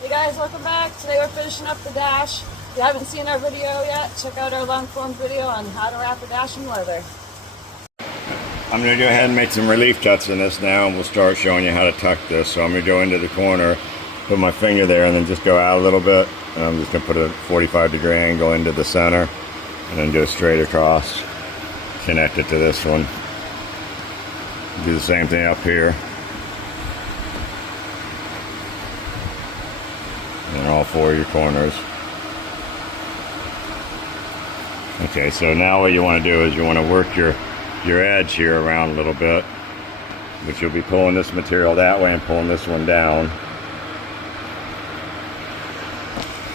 Hey guys, welcome back. Today we're finishing up the dash. If you haven't seen our video yet, check out our long form video on how to wrap a dash in leather. I'm going to go ahead and make some relief cuts in this now, and we'll start showing you how to tuck this. So I'm going to go into the corner, put my finger there, and then just go out a little bit. And I'm just going to put a 45-degree angle into the center, and then go straight across, connect it to this one. Do the same thing up here. And all four of your corners. Okay, so now what you want to do is you want to work your edge here around a little bit, which you'll be pulling this material that way and pulling this one down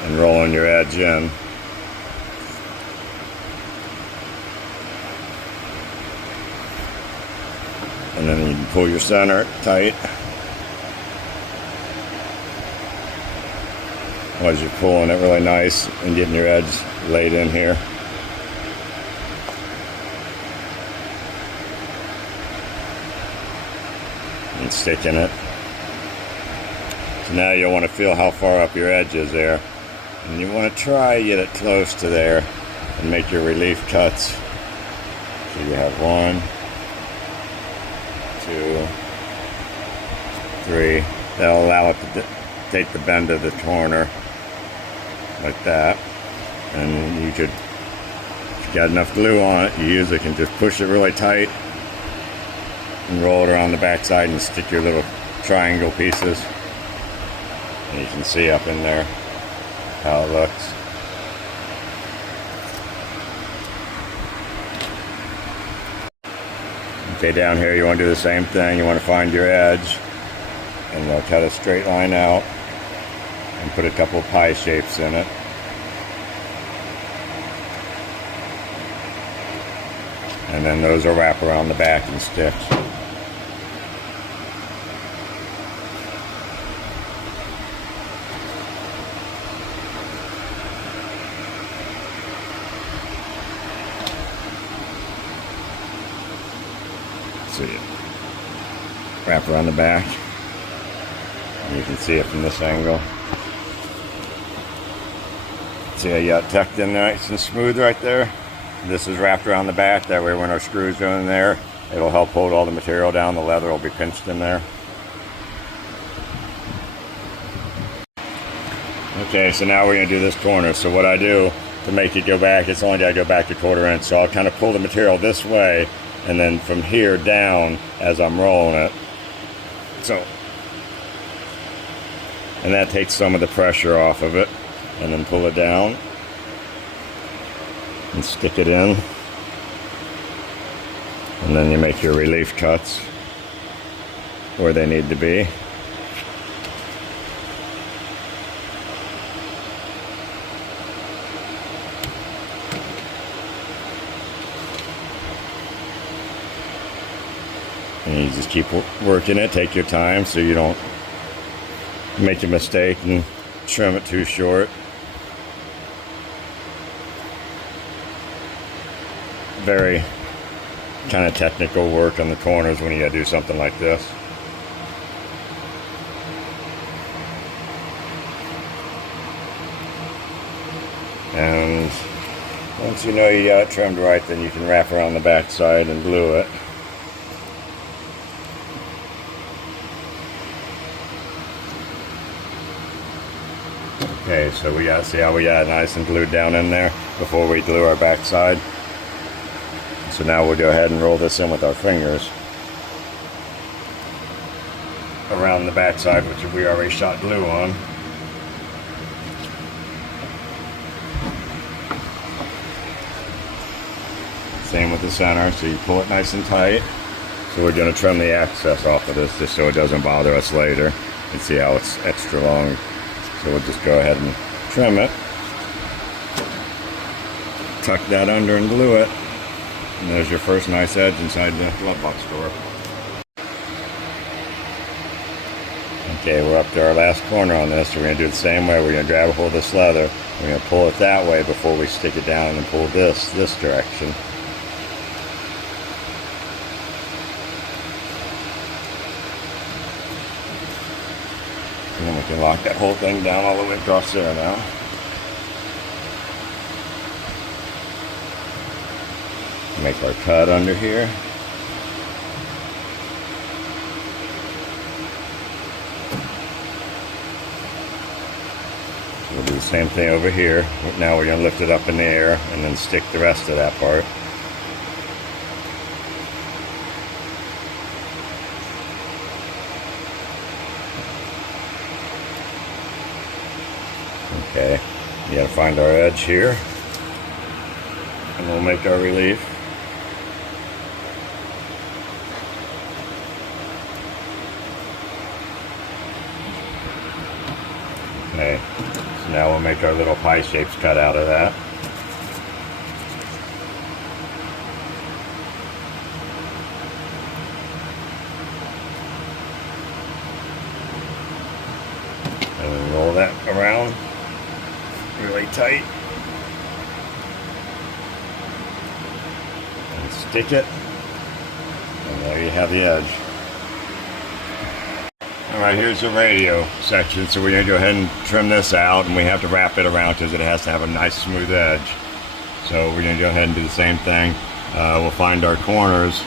and rolling your edge in. And then you can pull your center tight as you're pulling it really nice and getting your edge laid in here. And sticking it. So now you'll want to feel how far up your edge is there. And you want to try to get it close to there and make your relief cuts. So you have 1, 2, 3. That'll allow it to take the bend of the corner like that. And you could, if you got enough glue on it, you usually can just push it really tight and roll it around the back side and stick your little triangle pieces. And you can see up in there how it looks. Okay, down here you want to do the same thing. You want to find your edge and cut a straight line out and put a couple of pie shapes in it. And then those will wrap around the back and stick. So you wrap around the back. And you can see it from this angle. See how you got tucked in nice and smooth right there? This is wrapped around the back, that way when our screws go in there, it'll help hold all the material down. The leather will be pinched in there. Okay, so now we're going to do this corner. So what I do to make it go back, it's only got to go back a 1/4 inch. So I'll kind of pull the material this way, and then from here down as I'm rolling it. So, and that takes some of the pressure off of it. And then pull it down and stick it in, and then you make your relief cuts where they need to be. And you just keep working it, take your time so you don't make a mistake and trim it too short. Very kind of technical work on the corners when you gotta do something like this. And once you know you got it trimmed right, then you can wrap around the back side and glue it. Okay, so we got, see how we got it nice and glued down in there before we glue our back side. So now we'll go ahead and roll this in with our fingers around the back side, which we already shot glue on. Same with the center, so you pull it nice and tight. So we're going to trim the excess off of this just so it doesn't bother us later. And see how it's extra long. So we'll just go ahead and trim it. Tuck that under and glue it. And there's your first nice edge inside the glove box door. Okay, we're up to our last corner on this. We're going to do it the same way. We're going to grab a hold of this leather. We're going to pull it that way before we stick it down and pull this direction. And then we'll We can lock that whole thing down all the way across there now. Make our cut under here. We'll do the same thing over here. Now we're going to lift it up in the air and then stick the rest of that part. Okay, you got to find our edge here, and we'll make our relief. Okay, so now we'll make our little pie shapes cut out of that. And then roll that around really tight. And stick it. And there you have the edge. Alright, here's the radio section, so we're going to go ahead and trim this out, and we have to wrap it around because it has to have a nice smooth edge. So we're going to go ahead and do the same thing. We'll find our corners,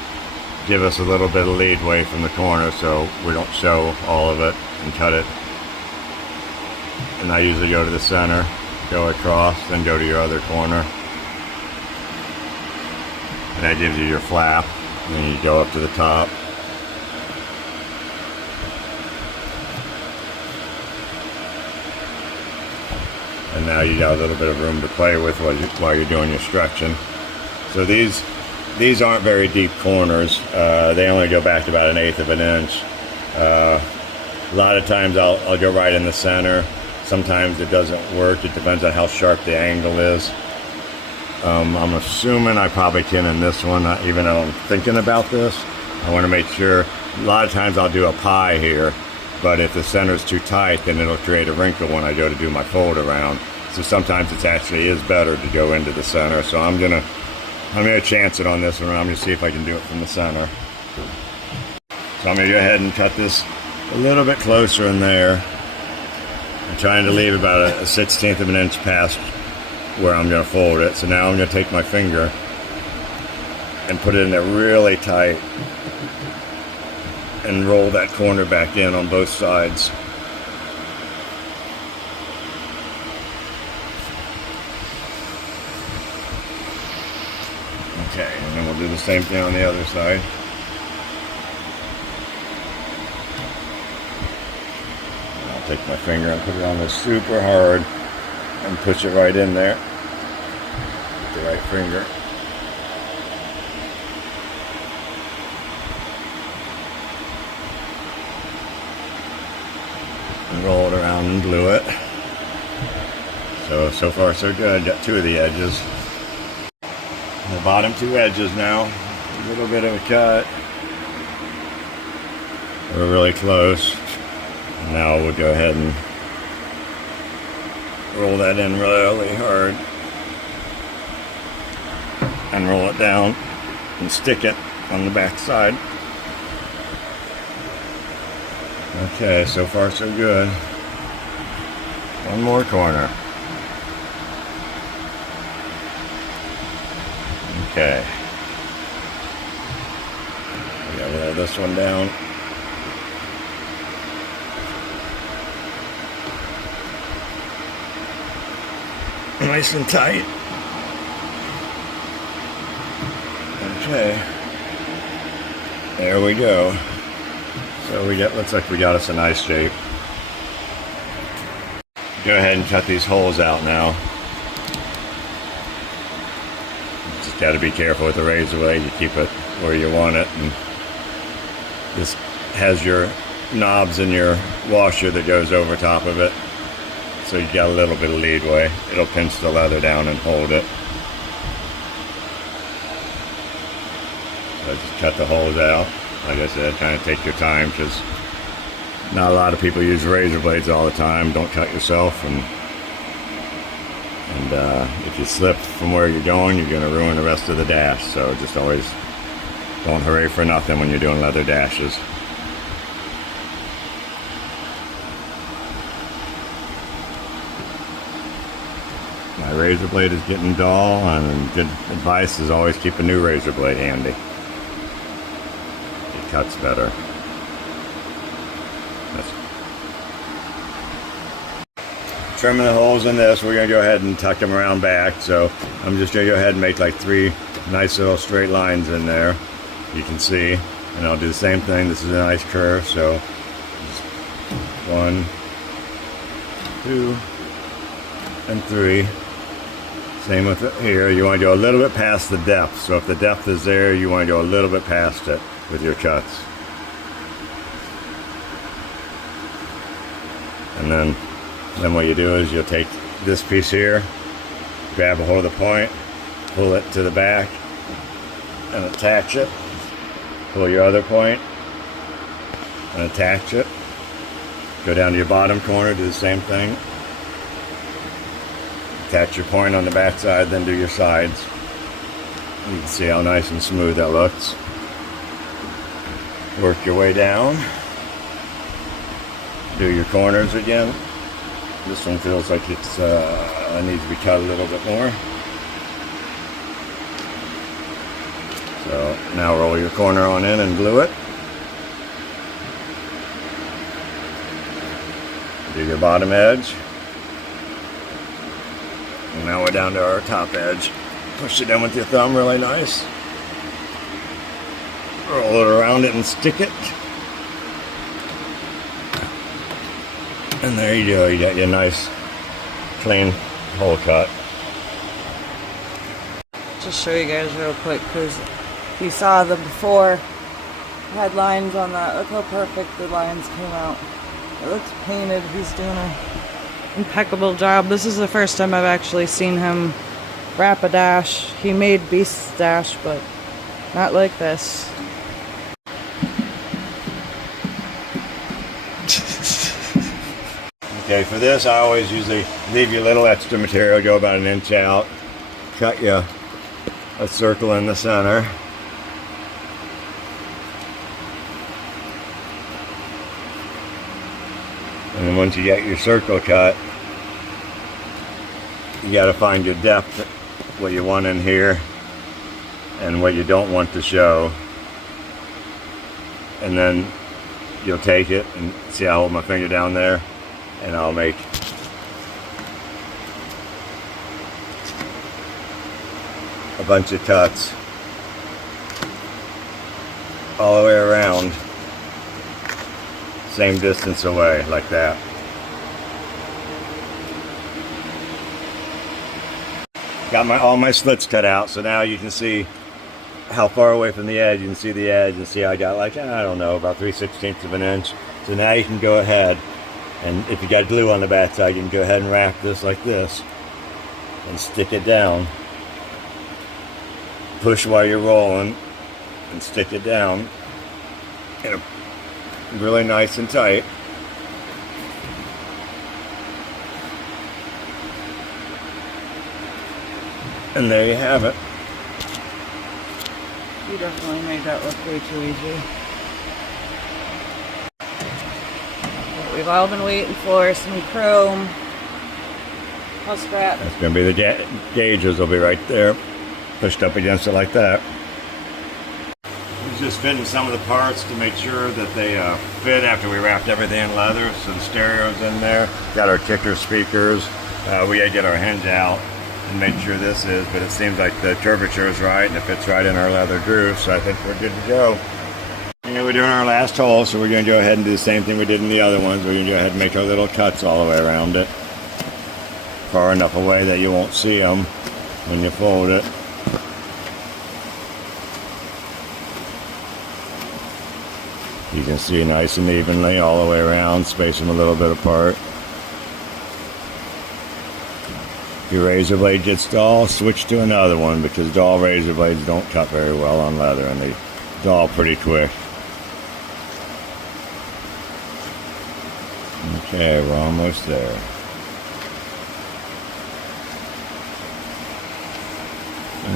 give us a little bit of leadway from the corner so we don't show all of it, and cut it. And I usually go to the center, go across, then go to your other corner. And that gives you your flap, and then you go up to the top. And now you got a little bit of room to play with while you're doing your stretching. So these aren't very deep corners. They only go back to about 1/8 of an inch. A lot of times I'll go right in the center. Sometimes it doesn't work. It depends on how sharp the angle is. I'm assuming I probably can in this one, even though I'm thinking about this. I want to make sure. A lot of times I'll do a pie here, but if the center's too tight, then it'll create a wrinkle when I go to do my fold around. So sometimes it actually is better to go into the center. So I'm gonna chance it on this one. I'm gonna see if I can do it from the center. So I'm gonna go ahead and cut this a little bit closer in there. I'm trying to leave about a 1/16 of an inch past where I'm gonna fold it. So now I'm gonna take my finger and put it in there really tight and roll that corner back in on both sides. Okay, and then we'll do the same thing on the other side. And I'll take my finger and put it on this super hard and push it right in there with the right finger. And roll it around and glue it. So far so good. Got 2 of the edges. The bottom 2 edges now. A little bit of a cut. We're really close. Now we'll go ahead and roll that in really hard. And roll it down and stick it on the back side. Okay, so far so good. One more corner. Okay. We gotta roll this one down. Nice and tight. Okay. There we go. So looks like we got us a nice shape. Go ahead and cut these holes out now. Just got to be careful with the razor blade. You keep it where you want it. And this has your knobs and your washer that goes over top of it. So you got a little bit of leadway. It'll pinch the leather down and hold it. So just cut the holes out. Like I said, kind of take your time because not a lot of people use razor blades all the time. Don't cut yourself, and if you slip from where you're going to ruin the rest of the dash. So just always don't hurry for nothing when you're doing leather dashes. My razor blade is getting dull, and good advice is always keep a new razor blade handy. It cuts better. Trimming the holes in this, we're going to go ahead and tuck them around back. So I'm just going to go ahead and make like 3 nice little straight lines in there. You can see. And I'll do the same thing. This is a nice curve. So 1, 2, and 3. Same with it here. You want to go a little bit past the depth. So if the depth is there, you want to go a little bit past it with your cuts. And then what you do is you'll take this piece here, grab a hold of the point, pull it to the back, and attach it. Pull your other point, and attach it. Go down to your bottom corner, do the same thing. Attach your point on the back side, then do your sides. You can see how nice and smooth that looks. Work your way down. Do your corners again. This one feels like it needs to be cut a little bit more. So now roll your corner on in and glue it. Do your bottom edge. And now we're down to our top edge. Push it in with your thumb really nice. Roll it around it and stick it. And there you go, you got your nice clean hole cut. Just show you guys real quick, because you saw the before had lines on that. Look how perfect the lines came out. It looks painted. He's doing an impeccable job. This is the first time I've actually seen him wrap a dash. He made Beast's dash, but not like this. Okay, for this I always usually leave you a little extra material, go about 1 inch out, cut you a circle in the center. And then once you get your circle cut, you got to find your depth, what you want in here and what you don't want to show. And then you'll take it, and see I hold my finger down there, and I'll make a bunch of cuts all the way around, same distance away, like that. Got all my slits cut out, so now you can see how far away from the edge. You can see the edge and see I got like, I don't know, about 3/16 of an inch. So now you can go ahead, and if you got glue on the back side, you can go ahead and wrap this like this and stick it down. Push while you're rolling and stick it down. And really nice and tight. And there you have it. You definitely made that look way too easy. What we've all been waiting for, some chrome. I'll scrap. That's going to be the gauges will be right there, pushed up against it like that. We're just fitting some of the parts to make sure that they fit after we wrapped everything in leather. So the stereo's in there, got our kicker speakers. We had to get our hinge out and make sure this is, but it seems like the curvature is right and it fits right in our leather groove, so I think we're good to go. And we're doing our last hole, so we're going to go ahead and do the same thing we did in the other ones. We're going to go ahead and make our little cuts all the way around it, far enough away that you won't see them when you fold it. You can see nice and evenly all the way around, space them a little bit apart. If your razor blade gets dull, switch to another one, because dull razor blades don't cut very well on leather and they dull pretty quick. Okay, we're almost there.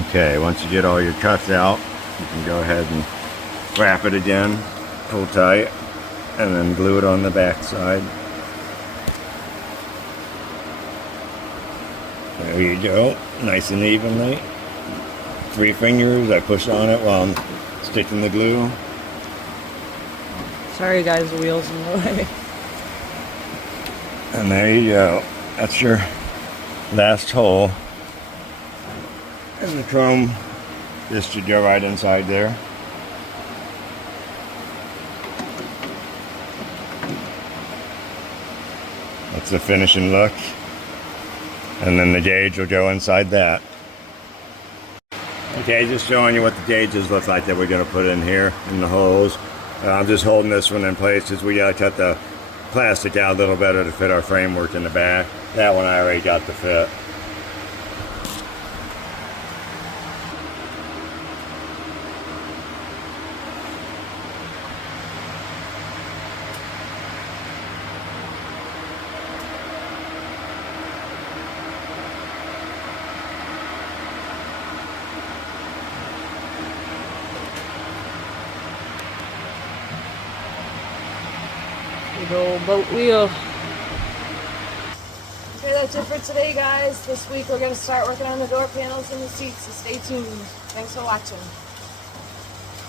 Okay, once you get all your cuts out, you can go ahead and wrap it again, pull tight, and then glue it on the back side. There you go, nice and evenly. 3 fingers, I push on it while I'm sticking the glue. Sorry guys, the wheel's in the way. And there you go. That's your last hole. And the chrome, this should go right inside there. That's the finishing look. And then the gauge will go inside that. Okay, just showing you what the gauges look like that we're going to put in here in the holes. I'm just holding this one in place because we got to cut the plastic out a little better to fit our framework in the back. That one I already got to fit. Big old boat wheel. Okay, that's it for today, guys. This week we're going to start working on the door panels and the seats, so stay tuned. Thanks for watching.